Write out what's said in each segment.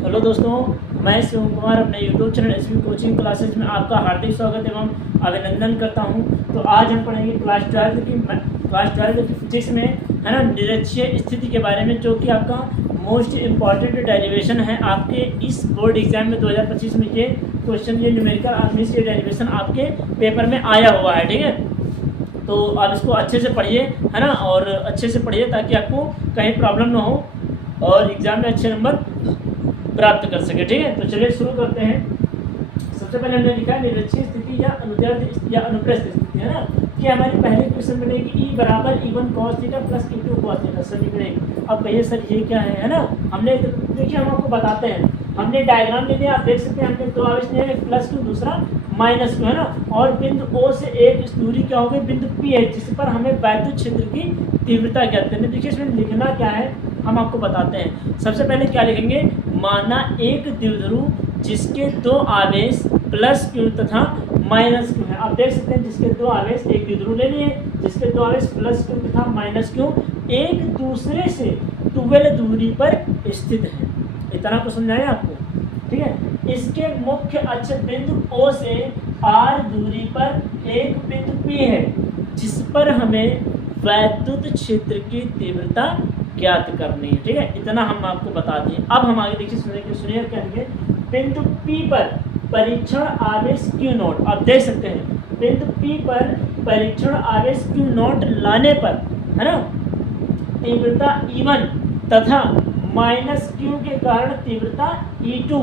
Hello दोस्तों, मैं शिव कुमार अपने YouTube channel SV coaching classes में आपका हार्दिक स्वागत एवं अभिनंदन करता हूं। तो आज हम पढ़ेंगे क्लास 12 की फिजिक्स में, है ना, निरक्षीय स्थिति के बारे में, जो कि आपका मोस्ट इम्पॉर्टेंट डेरिवेशन है। आपके इस बोर्ड एग्जाम में 2025 में ये क्वेश्चन, ये न्यूमेरिकल आर्मीज के डेरिवेशन आपके पेपर में आया हुआ है। ठीक है, तो आप इसको अच्छे से पढ़िए, है ना, और अच्छे से पढ़िए ताकि आपको कहीं प्रॉब्लम ना हो और एग्जाम में अच्छे नंबर प्राप्त कर सके। ठीक है, तो चलिए शुरू करते हैं। सबसे पहले हमने लिखा है निरक्षीय स्थिति या अनुदैर्ध्य या अनुप्रस्थ स्थिति, है ना, कि हमारी पहले क्वेश्चन बनेगी E बराबर E1 cos theta plus E2 cos theta समीकरण। अब कहिए सर ये क्या है ना, हमने देखिए हम आपको बताते हैं, हमने डायग्राम ले लिया, आप देख सकते हैं हमने दो आवेश लिए, एक प्लस क्यू दूसरा माइनस क्यू, है ना, और बिंदु O से एक इस दूरी क्या होगी, बिंदु P है, जिस पर हमें वैद्युत क्षेत्र की तीव्रता ज्ञात करनी है। देखिए इसमें लिखना क्या है हम आपको बताते हैं। सबसे पहले क्या लिखेंगे, माना एक द्विध्रुव जिसके दो आवेश प्लस क्यू तथा माइनस क्यू है। आप देख सकते हैं जिसके दो आवेश, एक द्विध्रुव ले लिए जिसके दो आवेश प्लस क्यू तथा माइनस क्यू एक दूसरे से 12 दूरी पर स्थित है। इतना को समझाया आपको। ठीक है, इसके मुख्य अक्ष बिंदु O से R दूरी पर एक बिंदु P है, जिस पर हमें वैद्युत क्षेत्र की तीव्रता ज्ञात करनी है। ठीक है, इतना हम आपको बता दिए। अब हम आगे देखिए, सुनिए क्या लिखे, बिंदु P पर परीक्षण आवेश Q नॉट। आप देख सकते हैं बिंदु P पर परीक्षण आवेश Q नॉट लाने पर, है ना, तीव्रता E1 तथा माइनस Q के कारण तीव्रता E2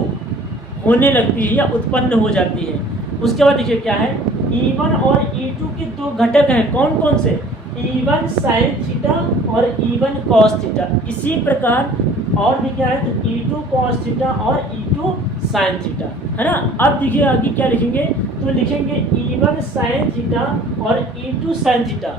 होने लगती है या उत्पन्न हो जाती है। उसके बाद देखिए क्या है, E1 और E2 के दो घटक हैं, कौन कौन से, E1 साइन थीटा और E1 कॉस थीटा। इसी प्रकार और भी क्या है, तो E2 कॉस थीटा और E2 साइन थीटा, है ना। अब देखिए आगे क्या लिखेंगे, तो लिखेंगे E1 साइन थीटा और E2 साइन थीटा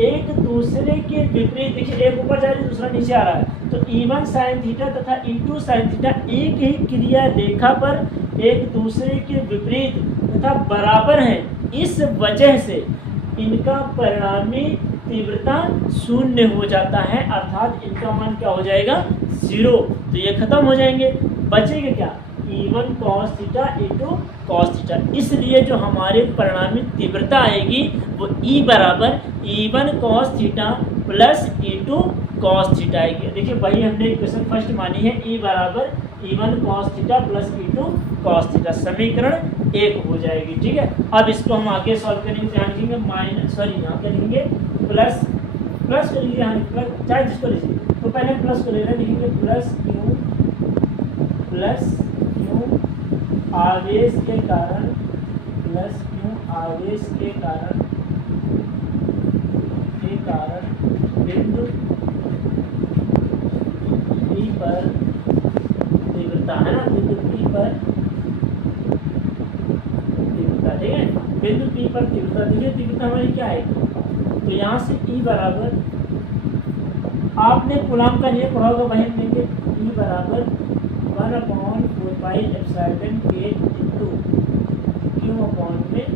एक दूसरे के विपरीत। देखिए एक ऊपर जा रहा है दूसरा नीचे आ रहा है, तो E1 साइन थीटा तथा E2 साइन थीटा एक ही क्रिया रेखा पर एक दूसरे के विपरीत तथा बराबर हैं। इस वजह से इनका परिणामी तीव्रता शून्य हो जाता है, अर्थात इनका मान क्या हो जाएगा, 0। तो ये खत्म हो जाएंगे, बचेगा क्या, E1 cos theta E2 cos theta. इसलिए जो हमारे परिणामी तीव्रता आएगी वो E बराबर E1 cos theta plus E2 cos theta आएगी। देखिए वही हमने इक्वेशन फर्स्ट मानी है, E बराबर E1 cos theta plus E2 cos theta, समीकरण 1 हो जाएगी। ठीक है, अब इसको हम आगे सॉल्व करेंगे। यहाँ लिखेंगे माइनस, सॉरी यहाँ क्या लिखेंगे, प्लस को लिखिए, यहाँ प्लस चाहे जिसको लीजिए, तो पहले प्लस को ले रहे हैं, लिखेंगे प्लस क्यू आवेश के कारण, प्लस क्यू आवेश के कारण बिंदु P पर तीव्रता, है ना, बिंदु P पर तीव्रता। ठीक है, बिंदु P पर तीव्रता, देखिए तीव्रता हमारी क्या है, तो यहाँ से E बराबर, आपने कूलॉम का नियम पढ़ा होगा, वही लेंगे E बराबर 1/4 epsilon K into Q upon में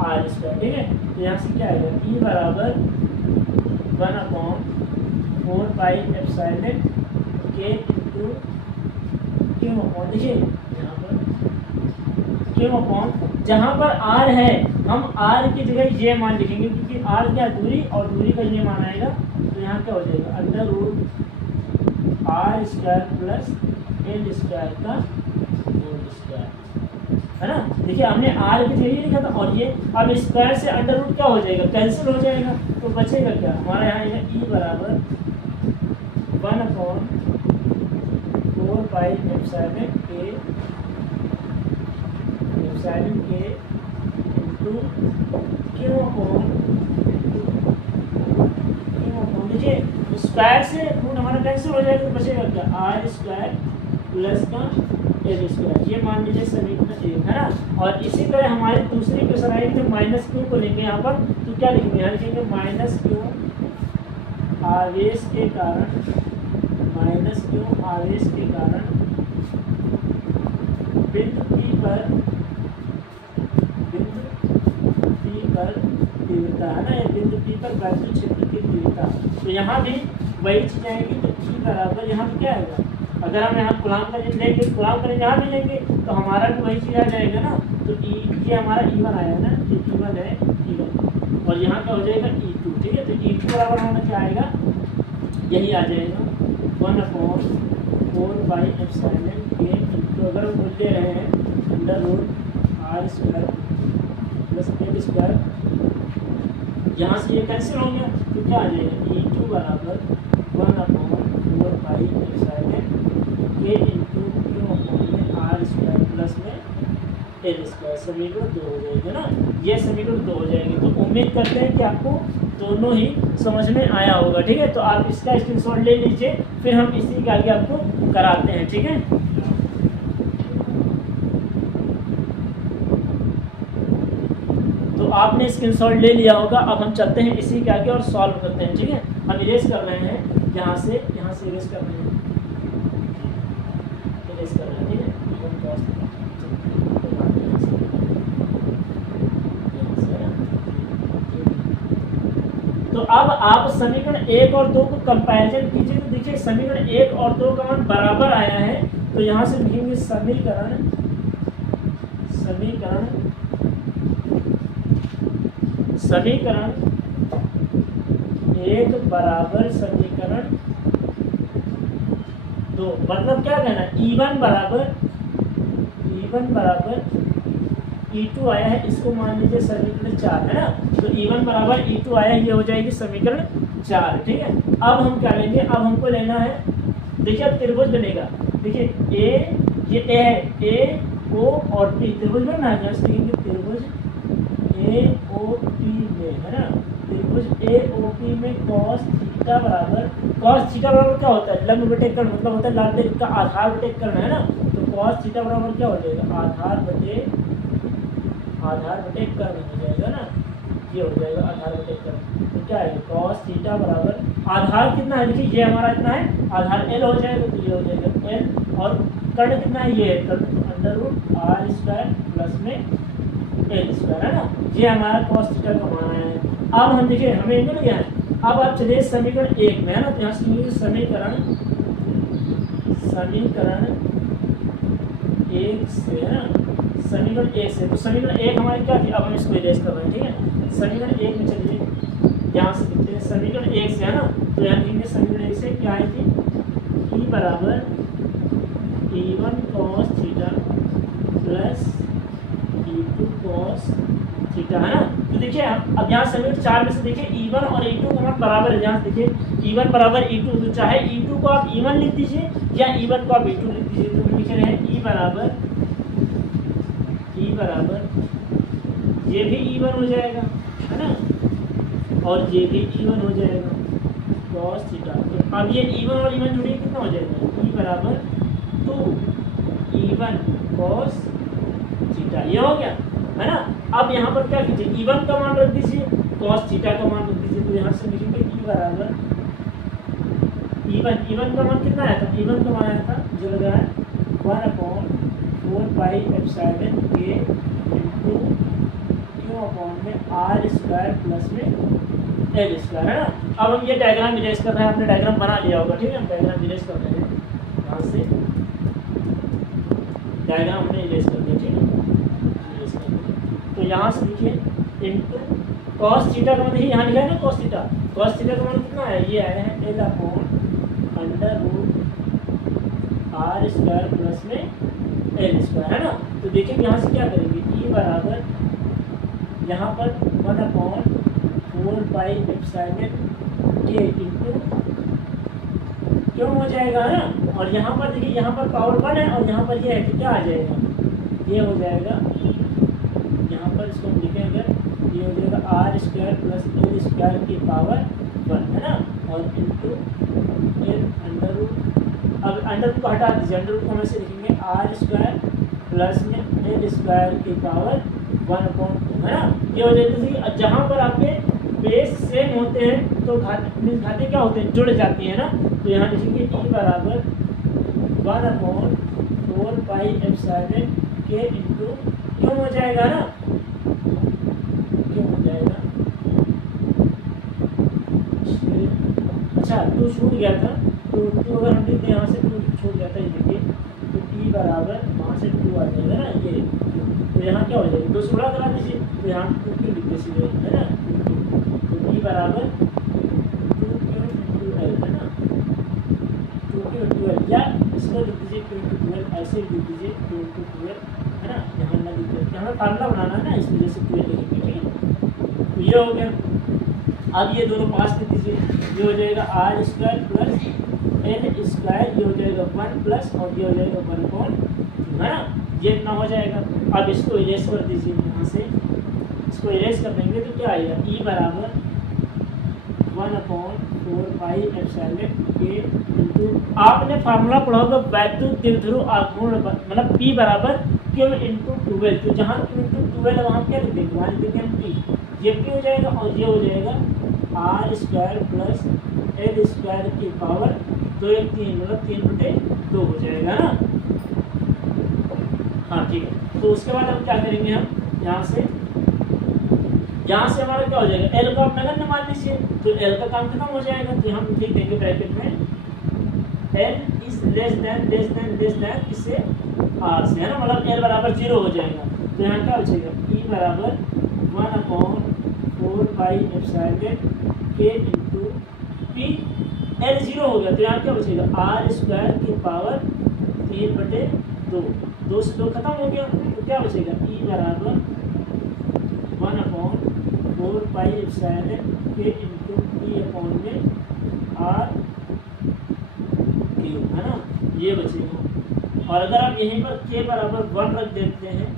R स्क्वायर। ठीक है, तो यहाँ से क्या आएगा, E बराबर 1/4 epsilon K into Q upon, देखिए यहाँ पर Q अपॉन, जहाँ पर R है हम R की जगह ये मान लिखेंगे, क्योंकि R क्या दूरी और दूरी का ये मान आएगा, तो यहाँ क्या हो जाएगा, under root R square plus L square का होल स्क्वायर, है ना। देखिए हमने R की जगह ये लिखा था, और ये अब स्क्वायर से अंडर रूट क्या हो जाएगा, कैंसिल हो जाएगा, तो बचेगा क्या हमारा, यहाँ है E बराबर 1/4 epsilon K into Q upon, देखिए स्क्वायर से रूट हमारा कैंसिल हो जाएगा, तो बचेगा क्या, R स्क्वायर प्लस का L स्क्वायर, ये मान लीजिए समीकरण 1, है ना। और इसी तरह हमारी दूसरी क्वेश्चन आएगी, तो माइनस क्यू को लेंगे यहाँ पर, तो क्या लिखेंगे, यहाँ लिखेंगे माइनस क्यू आवेश के कारण, माइनस क्यू आवेश के कारण बिंदु P पर तीव्रता, है ना, बिंदु P पर वैद्युत क्षेत्र की तीव्रता। तो यहाँ भी वही चीज आएगी, तो P बराबर यहाँ पे क्या आएगा, अगर हम यहाँ गुलाम का रेंज लेंगे, गुलाम का रेंज यहाँ भी लेंगे तो हमारा भी वही चीज़ आ जाएगा ना। तो ये हमारा E1 आया है ना, ये E1 है, E1 और यहाँ का हो जाएगा E2, ठीक है। तो E2 बराबर होना क्या आएगा, यही आ जाएगा 1/4 के इंटू, अगर हम बोल दे रहे हैं √r² प्लस l², यहाँ से ये कैंसिल हो गया तो क्या आ जाएगा E2 बराबर 1/4 के इंटू r² प्लस में l², समीकरण 2 हो जाएगा ना। ये समीकरण 2 हो जाएंगे। तो उम्मीद करते हैं कि आपको दोनों ही समझ में आया होगा, ठीक है। तो आप इसका स्क्रीनशॉट ले लीजिए, फिर हम इसी के आगे आपको कराते हैं, ठीक है। तो आपने स्क्रीनशॉट ले लिया होगा। अब हम चलते हैं इसी के आगे और सॉल्व करते हैं, ठीक है। हम इरेज कर रहे हैं यहाँ से इरेज कर रहे हैं, इरेज कर रहे हैं, ठीक है। तो अब आप समीकरण 1 और 2 को कंपैरिजन कीजिए। तो देखिए समीकरण 1 और 2 का मान बराबर आया है, तो यहाँ से लिखेंगे समीकरण 1 बराबर समीकरण 2, मतलब क्या कहना है, E1 बराबर E2 आया है, इसको मान लीजिए समीकरण 4 है ना। तो E1 बराबर E2 आया है, ये हो जाएगी समीकरण 4, ठीक है। अब हम क्या लेंगे, अब हमको लेना है, देखिए अब त्रिभुज बनेगा। देखिए ये A है, A O और P त्रिभुज बनना है, जैसे लिखेंगे त्रिभुज AOP में, है ना। त्रिभुज AOP में cos थीटा बराबर क्या होता है, लंब बटे कर्ण, मतलब होता है लाल का आधार बटे कर्ण, है ना। तो cos थीटा बराबर क्या हो जाएगा, आधार बटे कर्ण हो जाएगा ना, ये हो जाएगा आधार बटे कर्ण। तो क्या है cos थीटा बराबर आधार कितना है, देखिए ये हमारा इतना है, आधार L हो जाएगा, तो ये हो जाएगा L, और कर्ण कितना है, ये है कर्ण √r² प्लस में l², है ना। ये हमारा cos थीटा का मान है। अब हम देखिए हमें मिल गया है। अब आप चलिए समीकरण 1 में, है ना। तो यहाँ से समीकरण 1 से, है ना, समीकरण 1 से, तो समीकरण 1 हमारी क्या थी, अब हम इसको इरेज कर रहे हैं, ठीक है। समीकरण 1 में चलिए यहाँ से लिखते हैं समीकरण 1 से, है ना। तो यहाँ लिखेंगे समीकरण 1 से क्या आई थी, E बराबर E1 cos theta plus E2 cos theta, है ना। तो देखिए अब यहाँ समीकरण 4 में से देखिए E1 और E2 का मान बराबर है। यहाँ से देखिए E1 बराबर E2, तो चाहे E2 को आप E1 लिख दीजिए या E1 को आप E2 लिख दीजिए। तो हम लिख रहे हैं E बराबर ये भी E1 हो जाएगा, है ना, और ये भी E1 हो जाएगा cos थीटा। तो अब ये E1 और E1 जुड़िए कितना हो जाएगा, E बराबर 2E1 cos थीटा, ये हो गया, है ना। अब यहाँ पर क्या कीजिए, E1 का मान रख दीजिए, cos थीटा का मान रख दीजिए। तो यहाँ से लिखेंगे E बराबर E1 का मान कितना आया था, E1 का मान आया था जो लग रहा है 1/4 के इंटू r² प्लस में l², है ना। अब हम ये डायग्राम इरेज कर रहे हैं, आपने डायग्राम बना लिया होगा, ठीक है। हम डायग्राम इरेज कर रहे हैं, यहाँ से डायग्राम हमने इरेज कर दिया, ठीक है। तो यहाँ से देखिए इंटू cos थीटा का मतलब यहाँ लिखा है ना, cos थीटा का मतलब कितना है, ये आया है L/√r² प्लस में l², है ना। तो देखिए यहाँ से क्या करेंगे, E बराबर यहाँ पर 1/4 के इंटू क्यों हो जाएगा, है ना। और यहाँ पर देखिए, यहाँ पर पावर 1 है और यहाँ पर ये है, तो क्या आ जाएगा, ये हो जाएगा, यहाँ पर इसको हम लिखेंगे, ये हो जाएगा r² प्लस l² की पावर 1, है ना, और इंटू L√, अब अंडर को हटा दीजिए, अंडर को हम ऐसे लिखेंगे r² प्लस में l² की पावर 1/2, है ना। ये हो जाएगा। जहाँ पर आपके बेस सेम होते हैं तो घाते क्या होते हैं, जुड़ जाती है ना। तो यहाँ लिखेंगे E बराबर 1/4 के इंटू क्यों हो जाएगा ना, क्यों हो जाएगा, अच्छा 2 छूट गया था, तो टू अगर हम लिखते हैं यहाँ से 2 छूट जाता है, देखिए तो टी बराबर वहाँ से 2 आ जाएगा ना, ये तो यहाँ क्या हो जाएगा 2 से बड़ा करा दीजिए, तो यहाँ 2 क्यों लिख दीजिए है ना, तो टी बराबर 2 क्यू इंटू एल है ना, 2 क्यू इंटू एल, या इसको लिख दीजिए क्यू इंटू 12, ऐसे लिख दीजिए क्यू इंटू 12 है ना, यहाँ ना लिख दीजिए, हमें फार्मूला बनाना है ना, इस वजह से 12 लिखेंगे, ठीक है। तो ये हो गया। अब ये दोनों पास कर दीजिए, ये हो जाएगा R square plus L square, ये हो जाएगा 1 प्लस और ये हो जाएगा 1/2 है ना, ये इतना हो जाएगा। अब इसको इरेज कर दीजिए, यहाँ से इसको इरेज कर देंगे तो क्या आएगा, ई बराबर 1/4 पाई एप्सिलॉन के इंटू, आपने फार्मूला पढ़ा होगा वैद्युत द्विध्रुव आघूर्ण, मतलब पी बराबर क्यू इंटू 12, तो जहाँ क्यू इंटू 12 है वहाँ क्या लिख देंगे, वहाँ लिख देंगे पी, ये पी हो जाएगा और ये हो जाएगा R square plus L square की पावर 2 1 3, मतलब 3/2 हो जाएगा ना। हाँ ठीक है, तो उसके बाद हम क्या करेंगे, हम यहाँ से हमारा क्या हो जाएगा, एल का आप नगण्य मान लीजिए, तो एल का काम खत्म हो जाएगा, तो हम लिख देंगे ब्रैकेट में एल इज लेस देन इससे आर से है ना, मतलब एल बराबर 0 हो जाएगा, तो यहाँ क्या हो जाएगा ई बराबर 1/4 पाई एप्सिलॉन के इंटू पी, एल 0 हो गया, तो यहाँ क्या बचेगा आर स्क्वायर की पावर 3/2, 2 से 2 खत्म हो गया, तो क्या बचेगा ई बराबर 1/4 पाई एप्सिलॉन के इंटू पी अपॉन में आर क्यूब है ना, ये बचेगा। और अगर आप यहीं पर के बराबर 1 रख देते हैं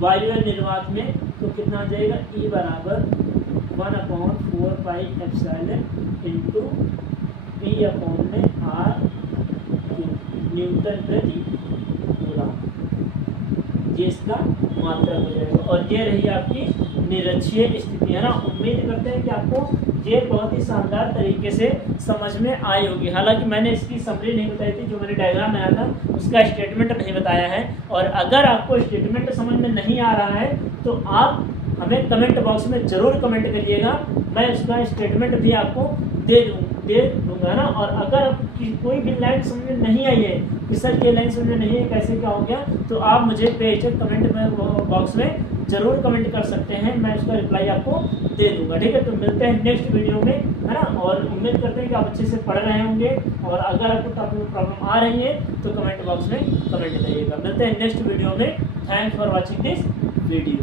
वायुमंडल निर्वात में, तो कितना आ जाएगा ई बराबर 1/4 pi epsilon into P upon में आर न्यूटन प्रति कूलम, ये इसका मात्रक हो जाएगा। और ये रही आपकी निरक्षीय स्थिति है ना। उम्मीद करते हैं कि आपको ये बहुत ही शानदार तरीके से समझ में आई होगी। हालांकि मैंने इसकी समरी नहीं बताई थी, जो मैंने डायग्राम बनाया था उसका स्टेटमेंट नहीं बताया है। और अगर आपको स्टेटमेंट समझ में नहीं आ रहा है तो आप हमें कमेंट बॉक्स में ज़रूर कमेंट करिएगा, मैं उसका स्टेटमेंट भी आपको दे दूंगा ना। और अगर कोई भी लाइन समझ में नहीं आई है कि सर ये लाइन समझ में नहीं है कैसे क्या हो गया, तो आप मुझे बेशक कमेंट बॉक्स में ज़रूर कमेंट कर सकते हैं, मैं उसका रिप्लाई आपको दे दूंगा, ठीक है। तो मिलते हैं नेक्स्ट वीडियो में, है ना। और उम्मीद करते हैं कि आप अच्छे से पढ़ रहे होंगे, और अगर आपको टॉपिक में प्रॉब्लम आ रही है तो कमेंट बॉक्स में कमेंट करिएगा। मिलते हैं नेक्स्ट वीडियो में। Thanks for watching this video.